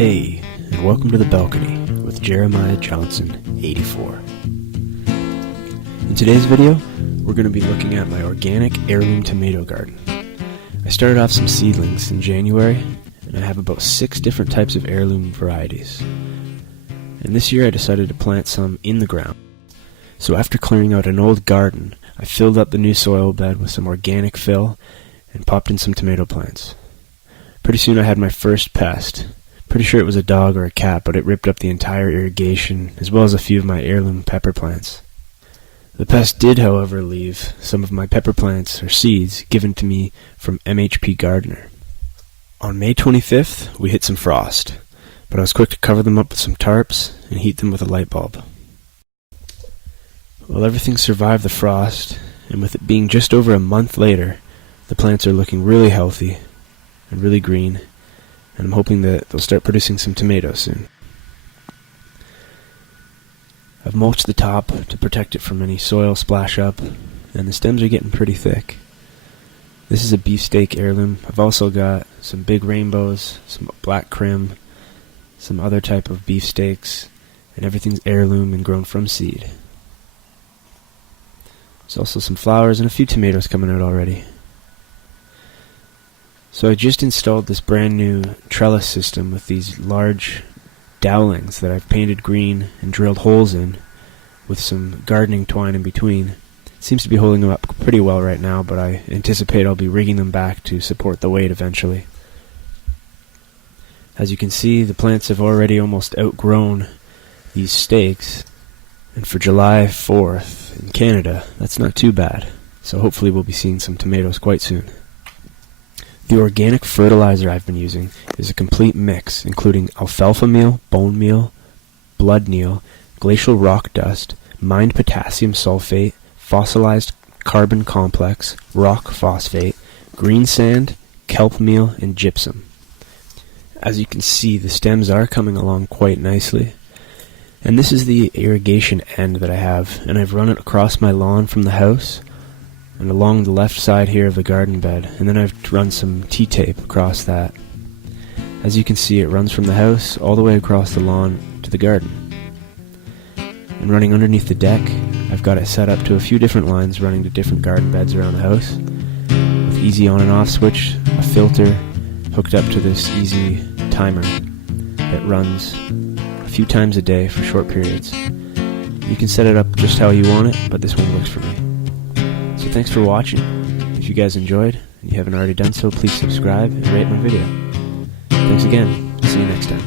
Hey, and welcome to The Balcony with Jeremiah Johnson, 84. In today's video, we're going to be looking at my organic heirloom tomato garden. I started off some seedlings in January, and I have about 6 different types of heirloom varieties. And this year I decided to plant some in the ground. So after clearing out an old garden, I filled up the new soil bed with some organic fill and popped in some tomato plants. Pretty soon I had my first pest. Pretty sure it was a dog or a cat, but it ripped up the entire irrigation, as well as a few of my heirloom pepper plants. The pest did, however, leave some of my pepper plants, or seeds, given to me from MHP Gardener. On May 25th, we hit some frost, but I was quick to cover them up with some tarps and heat them with a light bulb. Well, everything survived the frost, and with it being just over a month later, the plants are looking really healthy and really green, and I'm hoping that they'll start producing some tomatoes soon. I've mulched the top to protect it from any soil splash up, and the stems are getting pretty thick. This is a beefsteak heirloom. I've also got some big rainbows, some black crim, some other type of beefsteaks, and everything's heirloom and grown from seed. There's also some flowers and a few tomatoes coming out already. So I just installed this brand new trellis system with these large dowlings that I've painted green and drilled holes in with some gardening twine in between. It seems to be holding them up pretty well right now, but I anticipate I'll be rigging them back to support the weight eventually. As you can see, the plants have already almost outgrown these stakes, and for July 4th in Canada, that's not too bad. So hopefully we'll be seeing some tomatoes quite soon. The organic fertilizer I've been using is a complete mix, including alfalfa meal, bone meal, blood meal, glacial rock dust, mined potassium sulfate, fossilized carbon complex, rock phosphate, green sand, kelp meal, and gypsum. As you can see, the stems are coming along quite nicely. And this is the irrigation end that I have, and I've run it across my lawn from the house and along the left side here of the garden bed, and then I've run some T-tape across that. As you can see, it runs from the house all the way across the lawn to the garden. And running underneath the deck, I've got it set up to a few different lines running to different garden beds around the house, with easy on and off switch, a filter hooked up to this easy timer that runs a few times a day for short periods. You can set it up just how you want it, but this one works for me. So thanks for watching. If you guys enjoyed and you haven't already done so, please subscribe and rate my video. Thanks again. See you next time.